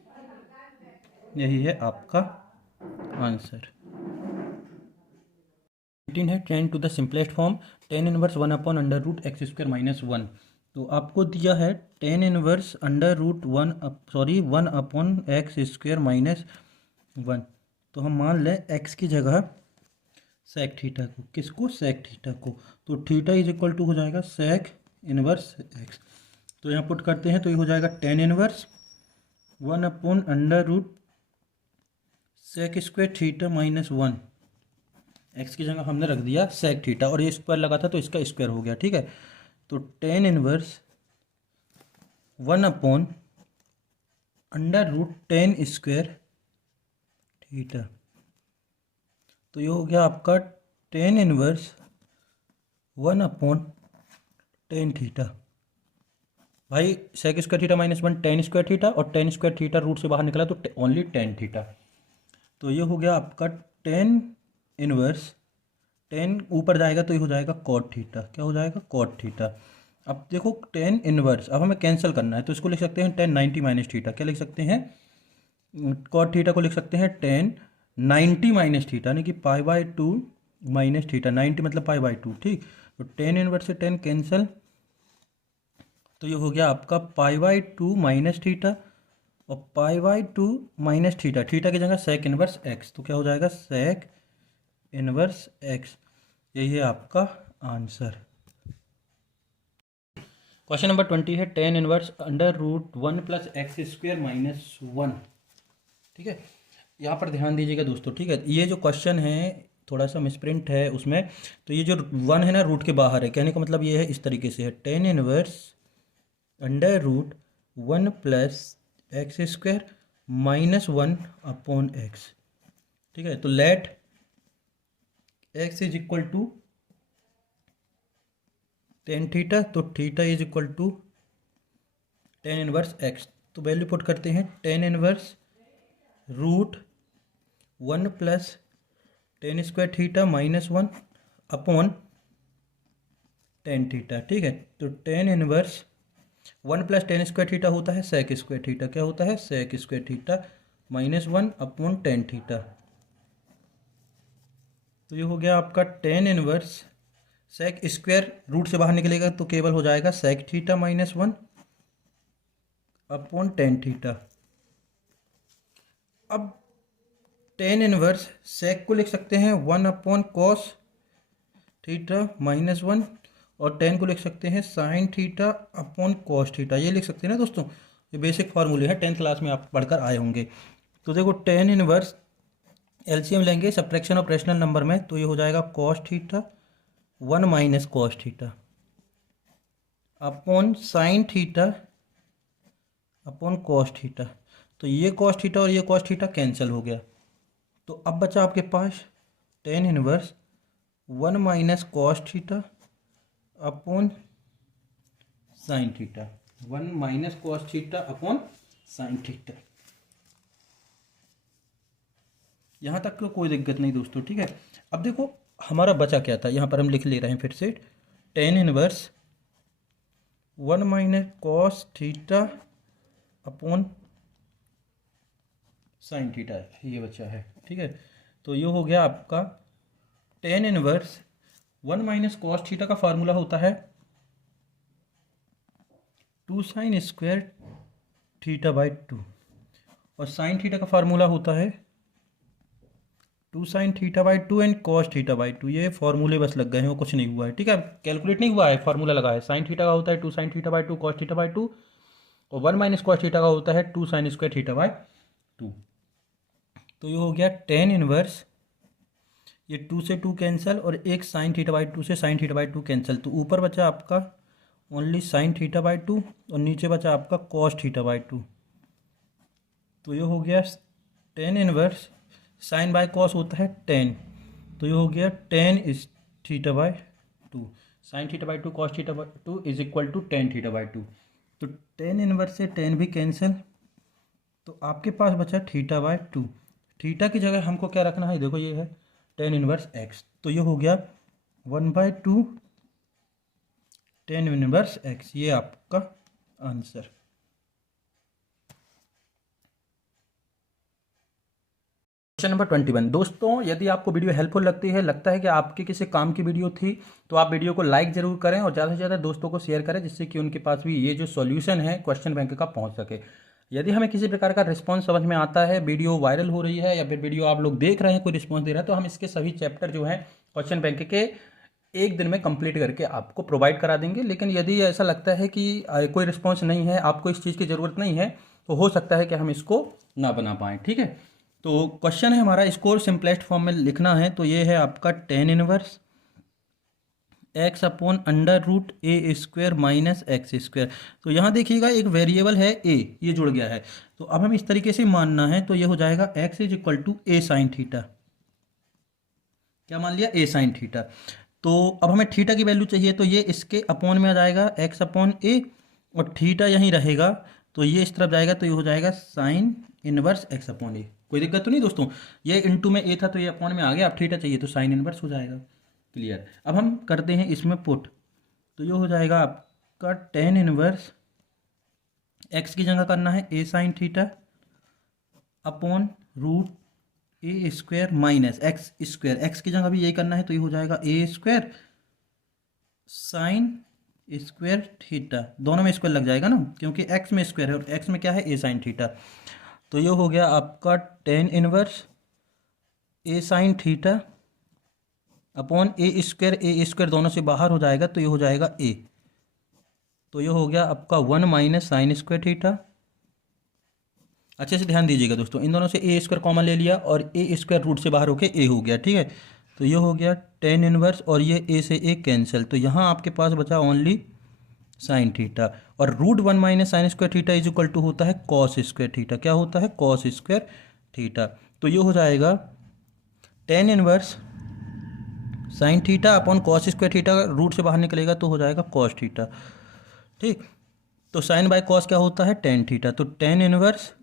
यही है आपका आंसर। 18 है tan to the simplest form, tan inverse 1 upon under root x square minus 1। तो आपको दिया है tan inverse under root 1 upon x square minus 1। तो हम मान लें एक्स की जगह सेक थीटा को। किसको? सेक थीटा को। तो थीटा इज इक्वल टू हो जाएगा सेक इनवर्स एक्स। तो यहाँ पुट करते हैं तो ये हो जाएगा tan inverse 1 upon under root sec square theta minus 1। X की जगह हमने रख दिया सेक थीटा, और ये स्क्वायर लगा था तो इसका स्क्वायर हो गया। ठीक है, तो tan inverse 1 upon under root tan square theta. तो ये हो गया आपका tan inverse 1 upon tan theta. भाई sec square theta minus 1 tan square theta, और टेन स्क्वायर थीटा रूट से बाहर निकला तो ओनली टेन थीटा। तो ये हो गया आपका टेन इनवर्स टेन ऊपर जाएगा तो ये हो जाएगा कॉट थीटा। क्या हो जाएगा? Cot theta. अब देखो टेन इनवर्स, अब हमें कैंसिल करना है तो इसको लिख सकते हैं टेन 90 माइनस थीटा। क्या लिख सकते हैं? कॉट थीटा को लिख सकते हैं टेन 90 माइनस थीटा, यानी कि pi by two minus theta. 90 मतलब पाई बाय टू, ठीक। तो टेन इनवर्स से टेन कैंसिल, तो ये हो गया आपका pi by two minus theta, और pi by two minus theta, theta की जगह सेक इनवर्स एक्स। तो क्या हो जाएगा? Sec inverse x. यही है आपका आंसर। क्वेश्चन नंबर 20 है tan inverse under root one plus x square minus one. ठीक है, यहाँ पर ध्यान दीजिएगा दोस्तों। ठीक है, ये जो क्वेश्चन है थोड़ा सा मिसप्रिंट है उसमें, तो ये जो वन है ना रूट के बाहर है, कहने का मतलब ये है इस तरीके से है tan inverse under root one plus x square minus one upon x. ठीक है, तो let x is equal to tan theta, तो theta is equal to tan inverse x. तो वैल्यू पुट करते हैं tan inverse root one plus tan square theta minus one upon tan theta. ठीक है, तो tan inverse one plus tan square theta होता है सेक स्क्वायर थीटा। क्या होता है? Sec square theta minus one upon tan theta. तो ये हो गया आपका tan inverse sec square, root से बाहर निकलेगा तो केवल हो जाएगा sec theta minus one upon tan theta. अब टेन इनवर्स सेक को लिख सकते हैं one upon cos theta minus one, और टेन को लिख सकते हैं sign theta upon cos theta. ये लिख सकते हैं ना दोस्तों, ये बेसिक फार्मूले हैं, टेंथ क्लास में आप पढ़कर आए होंगे। तो देखो टेन इनवर्स एलसीएम लेंगे सब्ट्रैक्शन ऑफ रेशनल नंबर में, तो ये हो जाएगा cos theta one minus cos theta upon sine theta upon cos theta. तो ये कॉस थीटा और ये कॉस थीटा कैंसिल हो गया, तो अब बचा आपके पास tan inverse one minus cos theta upon sine theta, one minus cos theta upon sine theta. यहाँ तक तो कोई दिक्कत नहीं दोस्तों। ठीक है, अब देखो हमारा बचा क्या था, यहाँ पर हम लिख ले रहे हैं फिर से ten inverse one minus cos theta upon sine theta, ये बचा है। ठीक है, तो ये हो गया आपका tan inverse one minus cos theta का फार्मूला होता है two sign square theta by two, और साइन थीटा का फार्मूला होता है two sign theta by two and cos theta by two. ये फॉर्मूले बस लग गए हैं, वो कुछ नहीं हुआ है। ठीक है, कैलकुलेट नहीं हुआ है, फार्मूला लगा है। साइन थीटा का होता है two sign theta by two cos theta by two, और वन माइनस कॉस थीटा का होता है two sign square theta by two. तो ये हो गया टेन इनवर्स, ये टू से टू कैंसिल, और एक साइन थीटा बाई टू से sine theta by two cancel, तो ऊपर बचा आपका only sine theta by two, और नीचे बचा आपका कॉस थीटा बाई टू। तो ये हो गया tan inverse sine by cos होता है टेन, तो ये हो गया tan is theta by two, sign theta by two cos theta by two is equal to tan theta by two. तो टेन इनवर्स से टेन भी कैंसिल, तो आपके पास बचा थीटा बाई टू। थीटा की जगह हमको क्या रखना है, देखो ये है टेन इनवर्स एक्स, तो ये हो गया one by two tan inverse x. ये आपका आंसर। क्वेश्चन नंबर 21 दोस्तों, यदि आपको वीडियो हेल्पफुल लगता है कि आपके किसी काम की वीडियो थी, तो आप वीडियो को लाइक जरूर करें और ज़्यादा से ज़्यादा दोस्तों को शेयर करें, जिससे कि उनके पास भी ये जो सॉल्यूशन है क्वेश्चन बैंक का पहुंच सके। यदि हमें किसी प्रकार का रिस्पांस समझ में आता है, वीडियो वायरल हो रही है या फिर वीडियो आप लोग देख रहे हैं कोई रिस्पॉन्स दे रहा है, तो हम इसके सभी चैप्टर जो हैं क्वेश्चन बैंक के एक दिन में कंप्लीट करके आपको प्रोवाइड करा देंगे। लेकिन यदि ऐसा लगता है कि कोई रिस्पॉन्स नहीं है, आपको इस चीज़ की ज़रूरत नहीं है, तो हो सकता है कि हम इसको ना बना पाएँ। ठीक है, तो क्वेश्चन है हमारा, इसको सिंपलेस्ट फॉर्म में लिखना है, तो ये है आपका tan inverse x upon under root a square minus x square. तो यहाँ देखिएगा एक वेरिएबल है ए, ये जुड़ गया है, तो अब हम इस तरीके से मानना है, तो ये हो जाएगा x is equal to a sine theta. क्या मान लिया? A sine theta. तो अब हमें थीटा की वैल्यू चाहिए, तो ये इसके अपॉन में आ जाएगा एक्स अपॉन ए, और थीटा यहीं रहेगा, तो ये इस तरफ जाएगा, तो ये हो जाएगा साइन इनवर्स एक्स अपॉन ए। कोई दिक्कत तो नहीं दोस्तों, ये इनटू में ए था तो ये अपॉन में आ गया, अब थीटा चाहिए तो साइन इनवर्स हो जाएगा। क्लियर। अब हम करते हैं इसमें पुट, तो ये हो जाएगा आपका टेन इनवर्स एक्स की जगह करना है a sine theta upon root a square minus x square, x की जगह भी यही करना है, तो ये हो जाएगा ए स्क्वायर साइन स्क्वायर थीटा, दोनों में स्क्वायर लग जाएगा ना, क्योंकि एक्स में स्क्वायर है और एक्स में क्या है ए साइन थीटा। तो ये हो गया आपका tan inverse A sine theta upon a square दोनों से बाहर हो जाएगा, तो ये हो जाएगा ए। तो ये हो गया आपका one minus sign square theta. अच्छे से ध्यान दीजिएगा दोस्तों, इन दोनों से ए स्क्वायर कॉमन ले लिया और ए स्क्वायर रूट से बाहर होके ए हो गया, ठीक है। तो ये हो गया टेन इनवर्स और ये ए से ए कैंसिल, तो यहाँ आपके पास बचा ओनली साइन थीटा, और root one minus sign square theta is equal to होता है कॉस स्क्वायर थीटा। क्या होता है? Cos square theta. तो ये हो जाएगा tan inverse sine theta upon cos square theta, root से बाहर निकलेगा तो हो जाएगा कॉस थीटा, ठीक। तो साइन बाय कॉस क्या होता है? Tan theta. तो tan inverse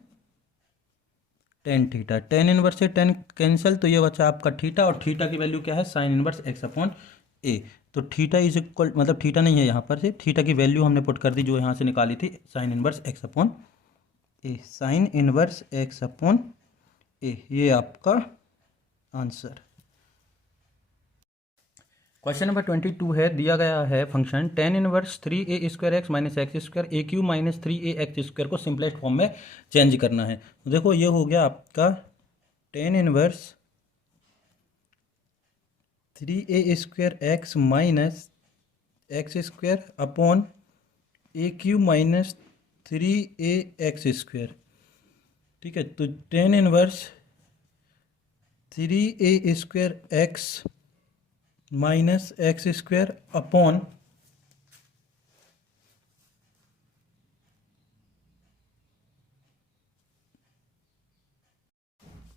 tan theta, tan inverse से टेन कैंसिल, तो ये बचा आपका थीटा, और थीटा की वैल्यू क्या है? Sin inverse x upon a. तो थीटा इज इक्वल, मतलब थीटा नहीं है यहाँ पर, से थीटा की वैल्यू हमने पुट कर दी जो यहाँ से निकाली थी, sign inverse x upon A, sign inverse x upon a, ये आपका आंसर। क्वेश्चन नंबर 22 है, दिया गया है function tan inverse three a square x minus x square a cube minus three a x square को सिंपलेस्ट फॉर्म में चेंज करना है। तो देखो ये हो गया आपका tan inverse three a square x minus x square upon a cube minus three a x square, ठीक है। तो tan inverse three a square x minus x square upon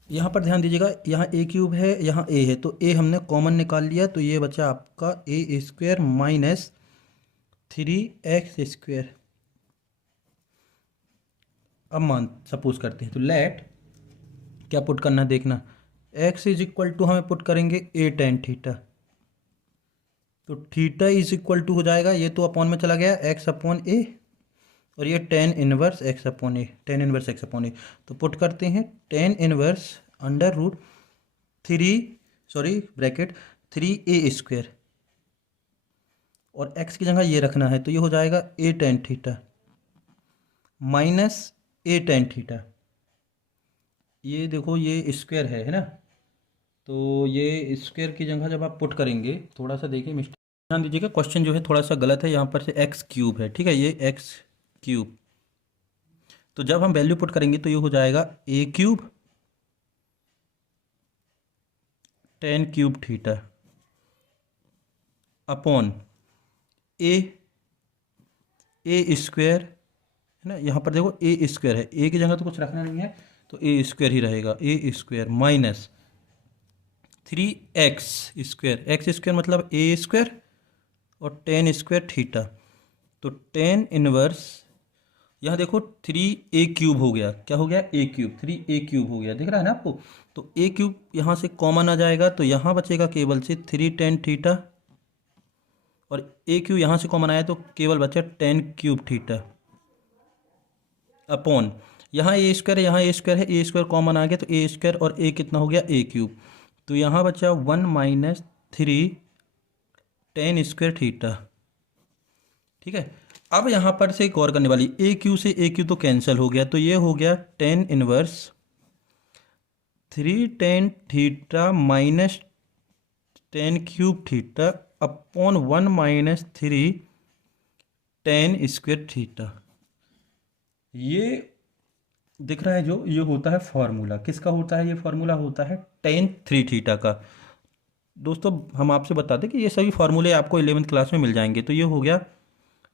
यहाँ पर ध्यान दीजिएगा, यहाँ ए क्यूब है, यहाँ ए है, तो ए हमने कॉमन निकाल लिया, तो ये बचा आपका a square minus three x square. अब मान सपोज करते हैं, तो लेट क्या पुट करना देखना, एक्स इज इक्वल टू हमें पुट करेंगे ए टेन थीटा, तो थीटा इज इक्वल टू हो जाएगा, ये तो अपॉन में चला गया एक्स अपॉन ए, और ये tan inverse x upon a, tan inverse x upon a. तो पुट करते हैं tan inverse under root three, sorry bracket three a square, और एक्स की जगह ये रखना है, तो ये हो जाएगा a tan theta minus a tan theta. ये देखो ये स्क्वायर है ना, तो ये स्क्वायर की जगह जब आप पुट करेंगे, थोड़ा सा देखिए मिस्टेक ध्यान दीजिएगा, क्वेश्चन जो है थोड़ा सा गलत है, यहाँ पर से एक्स क्यूब है, ठीक है, ये एक्स क्यूब। तो जब हम वैल्यू पुट करेंगे तो ये हो जाएगा a cube tan cube theta upon a square है ना, यहाँ पर देखो ए स्क्वायर है, ए की जगह तो कुछ रखना नहीं है, तो ए स्क्वायर ही रहेगा, a square minus three x square मतलब ए स्क्वायर और टेन स्क्वायर थीटा। तो टेन इनवर्स, यहाँ देखो थ्री ए क्यूब हो गया, क्या हो गया? ए क्यूब, थ्री ए क्यूब हो गया, दिख रहा है ना आपको। तो ए क्यूब यहाँ से कॉमन आ जाएगा, तो यहाँ बचेगा केवल से थ्री टेन थीटा, और ए क्यूब यहाँ से कॉमन आया तो केवल बचा टेन क्यूब थीटा अपॉन, यहाँ ए स्क्वायर है, यहाँ ए स्क्वायर है, ए स्क्वायर कॉमन आ गया, तो ए स्क्वायर और ए कितना हो गया? ए क्यूब। तो यहाँ बचा one minus three ten square theta, ठीक है। अब यहाँ पर से एक और करने वाली, ए क्यू से ए क्यू तो कैंसिल हो गया, तो ये हो गया tan inverse three ten theta minus ten cube theta upon one minus three ten square theta. ये दिख रहा है जो, ये होता है फॉर्मूला, किसका होता है? ये फॉर्मूला होता है टेन थ्री थीटा का। दोस्तों हम आपसे बता दें कि ये सभी फार्मूले आपको 11th क्लास में मिल जाएंगे। तो ये हो गया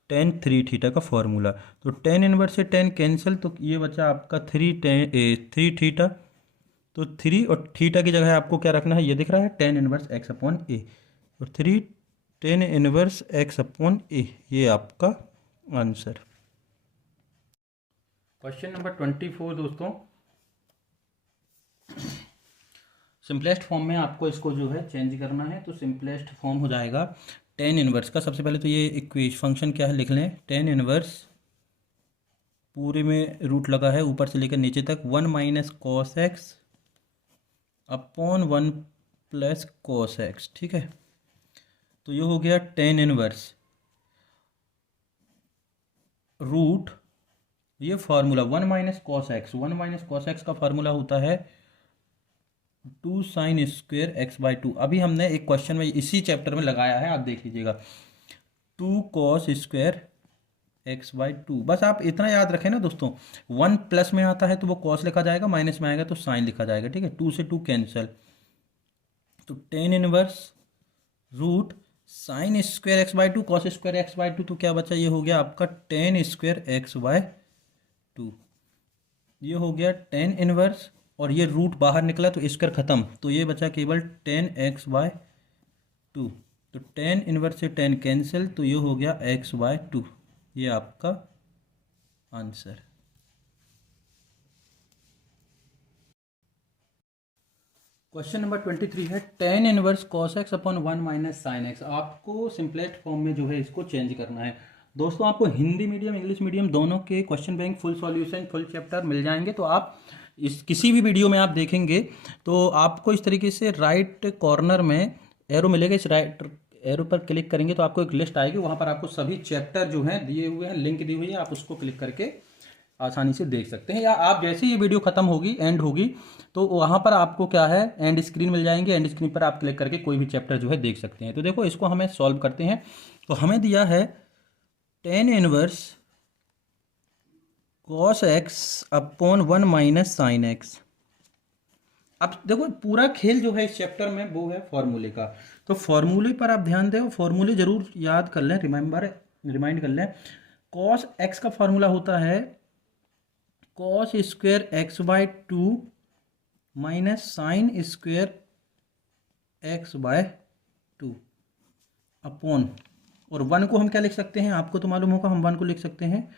टेन थ्री थीटा का फॉर्मूला। तो टेन इनवर्स से टेन कैंसिल, तो ये बचा आपका थ्री थीटा। तो थ्री और थीटा की जगह आपको क्या रखना है? ये दिख रहा है tan inverse x upon a, और three tan inverse x upon a, ये आपका आंसर। क्वेश्चन नंबर 24 दोस्तों, सिंपलेस्ट फॉर्म में आपको इसको जो है चेंज करना है, तो सिंपलेस्ट फॉर्म हो जाएगा टेन इनवर्स का। सबसे पहले तो ये इक्वेशन फंक्शन क्या है लिख लें, टेन इनवर्स पूरे में रूट लगा है ऊपर से लेकर नीचे तक, 1 minus cos x upon 1 plus cos x, ठीक है। तो ये हो गया टेन इनवर्स रूट, ये formula 1 minus cos x, 1 minus cos x का फार्मूला होता है 2 sign square x by to. अभी हमने एक क्वेश्चन में इसी चैप्टर में लगाया है, आप देख लीजिएगा, 2 cos square x by to. बस आप इतना याद रखें ना दोस्तों, 1 प्लस में आता है तो वो कॉस लिखा जाएगा, माइनस में आएगा तो साइन लिखा जाएगा, ठीक है। 2 से 2 कैंसिल, तो tan inverse root sine square x by two cos square x by two, तो क्या बचा, ये हो गया आपका tan square x by two. ये हो गया टेन इनवर्स, और ये रूट बाहर निकला तो स्क्वायर खत्म, तो ये बचा केवल टेन एक्स बाय टू। तो टेन इनवर्स से टेन कैंसिल, तो ये हो गया एक्स बाय टू। ये आपका आंसर। क्वेश्चन नंबर 23 है tan inverse cos x upon 1 minus sine x. आपको सिंपलेस्ट फॉर्म में जो है इसको चेंज करना है। दोस्तों आपको हिंदी मीडियम इंग्लिश मीडियम दोनों के question bank full solution full chapter मिल जाएंगे, तो आप इस किसी भी वीडियो में आप देखेंगे तो आपको इस तरीके से राइट कॉर्नर में एरो मिलेगा, इस राइट एरो पर क्लिक करेंगे तो आपको एक लिस्ट आएगी, वहाँ पर आपको सभी चैप्टर जो हैं दिए हुए हैं, लिंक दी हुई है, आप उसको क्लिक करके आसानी से देख सकते हैं। या आप जैसे ये वीडियो खत्म होगी, एंड होगी, तो वहाँ पर आपको क्या है एंड स्क्रीन मिल जाएंगे, एंड स्क्रीन पर आप क्लिक करके कोई भी चैप्टर जो है देख सकते हैं। तो देखो इसको हमें सॉल्व करते हैं। तो हमें दिया है tan inverse cos x upon 1 minus sine x. अब देखो पूरा खेल जो है इस चैप्टर में वो है फॉर्मूले का, तो फॉर्मूले पर आप ध्यान दें, फॉर्मूले जरूर याद कर लें, रिमाइंड कर लें। कॉस एक्स का फॉर्मूला होता है cos square x by two minus sign square x by two upon, और 1 को हम क्या लिख सकते हैं, आपको तो मालूम होगा, हम 1 को लिख सकते हैं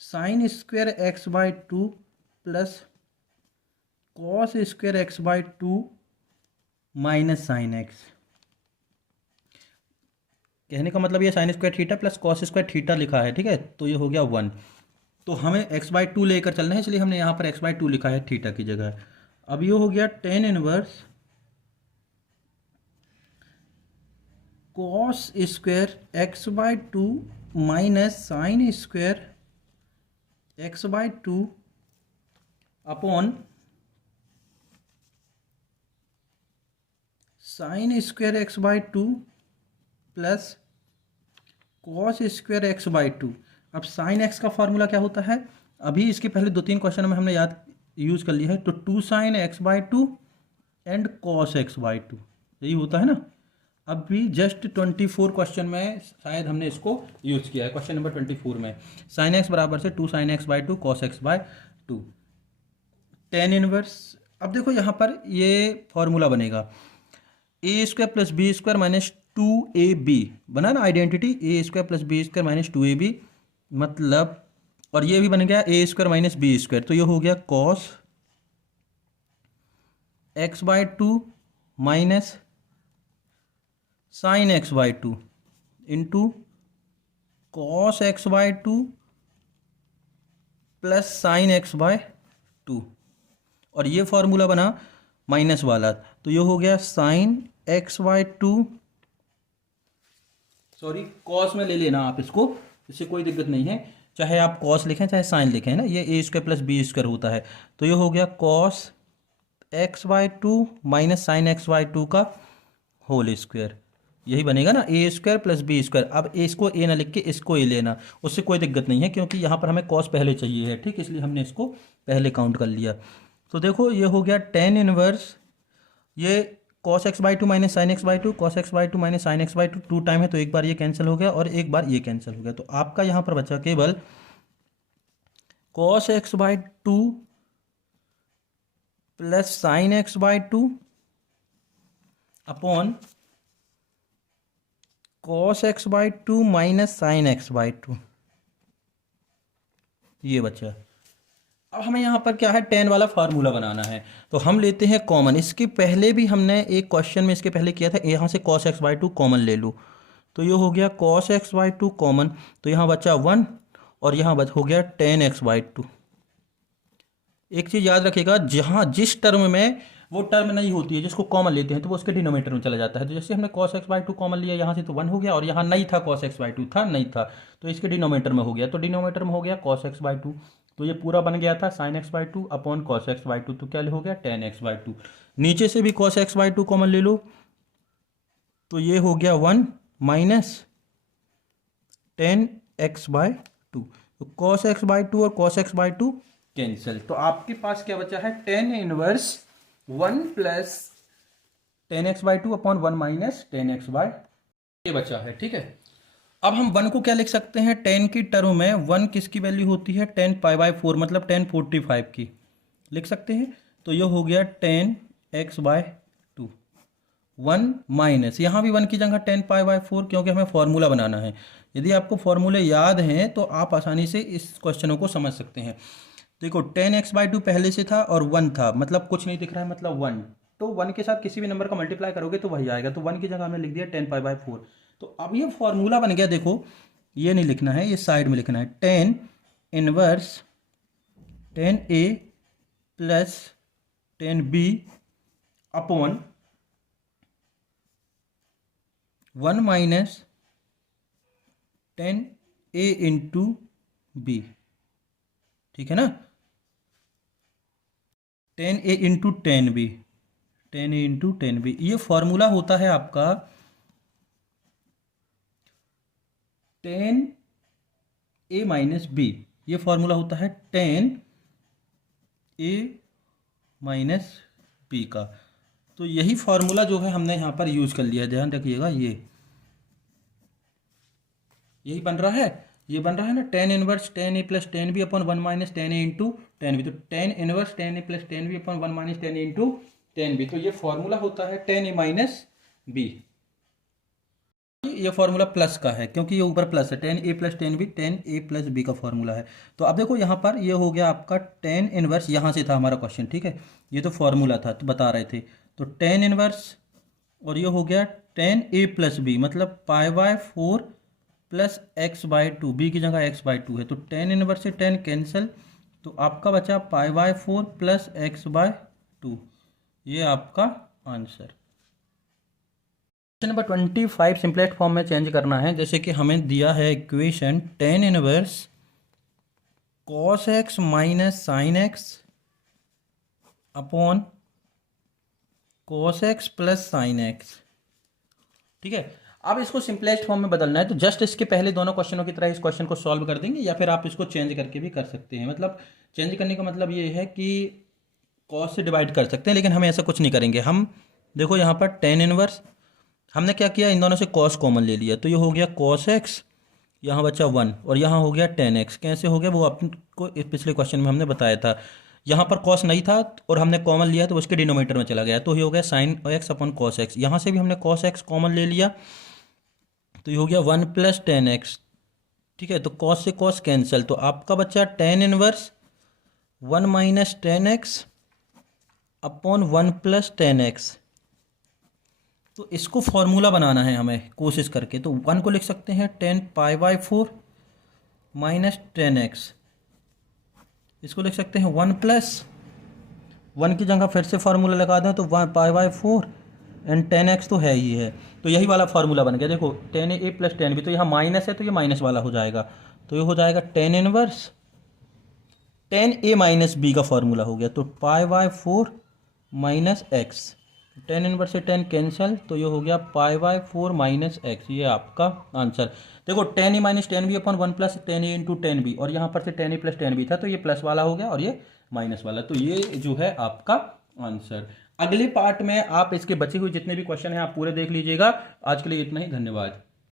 sign square x by two plus cos square x by two minus sine x. कहने का मतलब ये sign square theta plus cos square theta लिखा है, ठीक है। तो ये हो गया 1। तो हमें एक्स बाई टू लेकर चलना है, इसलिए हमने यहाँ पर एक्स बाई टू लिखा है थीटा की जगह। अब ये हो गया tan inverse cos square x by to minus sine square x by two upon sine square x by two plus cos square x by to. अब साइन एक्स का फॉर्मूला क्या होता है, अभी इसके पहले 2-3 क्वेश्चन में हमने याद यूज कर लिया है, तो 2 sine x by two and cos x by to, यही होता है ना। अभी जस्ट 24 क्वेश्चन में शायद हमने इसको यूज किया है, क्वेश्चन नंबर 24 में साइन एक्स बराबर से 2 sine x by two cos x by two tan inverse. अब देखो यहाँ पर ये फॉर्मूला बनेगा a square plus b square minus 2ab, बना ना identity, a square plus b square minus 2ab, मतलब, और ये भी बन गया a square minus b square, तो ये हो गया cos x by two minus sine x by two into cos x by two plus sine x by to, और ये फॉर्मूला बना माइनस वाला, तो ये हो गया sign x by to, sorry cos में ले लेना आप इसको, इससे कोई दिक्कत नहीं है, चाहे आप कॉस लिखें चाहे साइन लिखें ना, ये ए स्क्वायर प्लस बी स्क्वायर होता है। तो ये हो गया cos x by two minus sine x by to का होल स्क्वायर, यही बनेगा ना, ए स्क्वायर प्लस बी स्क्वायर। अब इसको ए ना लिख के इसको ए लेना, उससे कोई दिक्कत नहीं है, क्योंकि यहाँ पर हमें कॉस पहले चाहिए है, ठीक, इसलिए हमने इसको पहले काउंट कर लिया। तो देखो ये हो गया टेन इनवर्स, ये cos x by to minus sine x by two, cos x by to minus sine x by to, 2 time है तो एक बार ये कैंसिल हो गया और एक बार ये कैंसिल हो गया, तो आपका यहाँ पर बचा केवल cos x by to plus sine x by two upon cos x by to minus sine x by two, ये बचा। अब हमें यहाँ पर क्या है, टेन वाला फार्मूला बनाना है। तो हम लेते हैं कॉमन। इसके पहले भी हमने एक क्वेश्चन में इसके पहले किया था, यहाँ से cos x by two common ले लूँ, तो ये हो गया cos x by two common, तो यहाँ बचा 1 और यहाँ हो गया tan x बाई टू। एक चीज़ याद रखिएगा, जहाँ जिस टर्म में वो टर्म नहीं होती है जिसको कॉमन लेते हैं तो वो उसके डिनोमिनेटर में चला जाता है। तो जैसे हमने cos x by two common लिया यहाँ से, तो 1 हो गया, और यहाँ नहीं था cos x बाई टू, था नहीं था, तो इसके डिनोमिनेटर में हो गया, तो डिनोमिनेटर में हो गया cos x बाई टू। तो ये पूरा बन गया था sin x by two upon cos x by two, तो क्या हो गया tan x बाई टू। नीचे से भी cos x by two common ले लो, तो ये हो गया 1 minus tan x by two. तो cos x बाई टू और cos x by two cancel, तो आपके पास क्या बचा है, tan inverse 1 plus tan x by two upon 1 minus tan x by, ये बचा है। ठीक है, अब हम 1 को क्या लिख सकते हैं, tan की टर्म में 1 किसकी वैल्यू होती है, tan पाई बाई 4, मतलब tan 45 की लिख सकते हैं। तो ये हो गया tan x by to, 1 minus यहाँ भी 1 की जगह tan पाई बाई 4, क्योंकि हमें फॉर्मूला बनाना है। यदि आपको फॉर्मूले याद हैं तो आप आसानी से इस क्वेश्चनों को समझ सकते हैं। देखो tan x बाई टू पहले से था और 1 था, मतलब कुछ नहीं दिख रहा है, मतलब 1, तो 1 के साथ किसी भी नंबर का मल्टीप्लाई करोगे तो वही आएगा, तो 1 की जगह हमने लिख दिया tan पाई बाई 4। तो अब ये फॉर्मूला बन गया। देखो ये नहीं लिखना है, ये साइड में लिखना है, tan inverse tan a plus tan b upon 1 minus tan a into B. ठीक है ना, tan a into tan b, tan a into tan b, ये फॉर्मूला होता है आपका tan a माइनस b, ये फॉर्मूला होता है tan a माइनस b का। तो यही फॉर्मूला जो है हमने यहाँ पर यूज कर लिया, ध्यान रखिएगा, ये यही बन रहा है, ये बन रहा है ना, tan inverse tan a plus tan b upon 1 minus tan a into tan b। तो tan inverse tan a plus tan b upon 1 minus tan a into tan b, तो ये फॉर्मूला होता है tan a माइनस b। ये फॉर्मूला प्लस का है क्योंकि ये ऊपर प्लस है, tan a plus tan b, tan a plus b का फॉर्मूला है। तो अब देखो यहाँ पर ये हो गया आपका tan इनवर्स, यहाँ से था हमारा क्वेश्चन, ठीक है, ये तो फॉर्मूला था तो बता रहे थे, तो tan इनवर्स, और ये हो गया tan a प्लस b, मतलब pi by 4 plus x by two, B की जगह x बाई टू है, तो tan इनवर्स से tan कैंसिल, तो आपका बचा pi by 4 plus x by two, ये आपका answer. Question number 25 simplest form में चेंज करना है। जैसे कि हमें दिया है equation tan inverse cos x minus sine x upon cos x plus sine x। ठीक है, अब इसको सिंपलेस्ट फॉर्म में बदलना है, तो जस्ट इसके पहले दोनों क्वेश्चनों की तरह इस क्वेश्चन को सॉल्व कर देंगे, या फिर आप इसको चेंज करके भी कर सकते हैं। मतलब चेंज करने का मतलब ये है कि cos से डिवाइड कर सकते हैं, लेकिन हम ऐसा कुछ नहीं करेंगे। हम देखो यहाँ पर tan इनवर्स हमने क्या किया, इन दोनों से cos कॉमन ले लिया, तो ये हो गया cos x, यहाँ बचा 1 और यहाँ हो गया tan x। कैसे हो गया वो आपको पिछले क्वेश्चन में हमने बताया था, यहाँ पर cos नहीं था और हमने कॉमन लिया तो उसके डिनोमिनेटर में चला गया, तो ये हो गया sin x upon cos x। यहाँ से भी हमने cos x कॉमन ले लिया, तो ये हो गया 1 प्लस tan x। ठीक है, तो cos से cos कैंसिल, तो आपका बच्चा tan inverse 1 minus tan x upon 1 plus tan x। तो इसको फॉर्मूला बनाना है हमें कोशिश करके, तो 1 को लिख सकते हैं tan pi by 4 minus tan x, इसको लिख सकते हैं 1 प्लस 1 की जगह फिर से फार्मूला लगा दें तो 1 pi by 4 and tan x तो है ही है, तो यही वाला फार्मूला बन गया। देखो tan a plus tan b, तो यहाँ माइनस है तो ये माइनस वाला हो जाएगा, तो ये हो जाएगा tan inverse tan a minus b का फार्मूला हो गया, तो pi by 4 minus x, tan inverse से tan कैंसिल, तो ये हो गया पाई बाई 4 माइनस एक्स, ये आपका आंसर। देखो tan a minus tan b upon 1 plus tan a into tan b, और यहाँ पर से tan a plus tan b था तो ये प्लस वाला हो गया और ये माइनस वाला, तो ये जो है आपका आंसर। अगले पार्ट में आप इसके बचे हुए जितने भी क्वेश्चन हैं आप पूरे देख लीजिएगा। आज के लिए इतना ही, धन्यवाद।